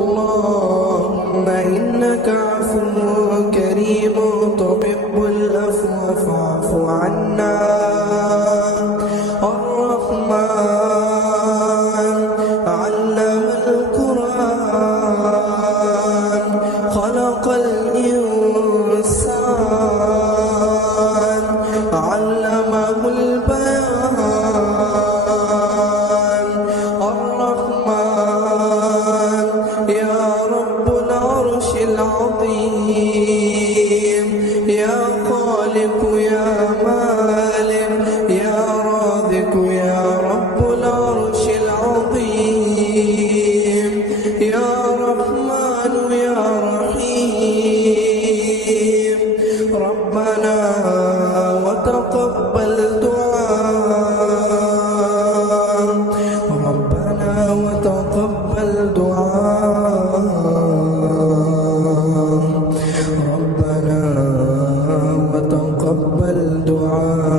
اللهم إنك عفو كريم تحب العفو فاعف عنا. الرحمن علم القرآن خلق الإنسان علمه البيان. الرحمن يا رب العرش العظيم يا خالق يا مالك يا رازق يا رب العرش العظيم يا رحمن يا رحيم. ربنا وتقبل دعاء ربنا وتقبل دعاء ربنا وتقبل دعاء.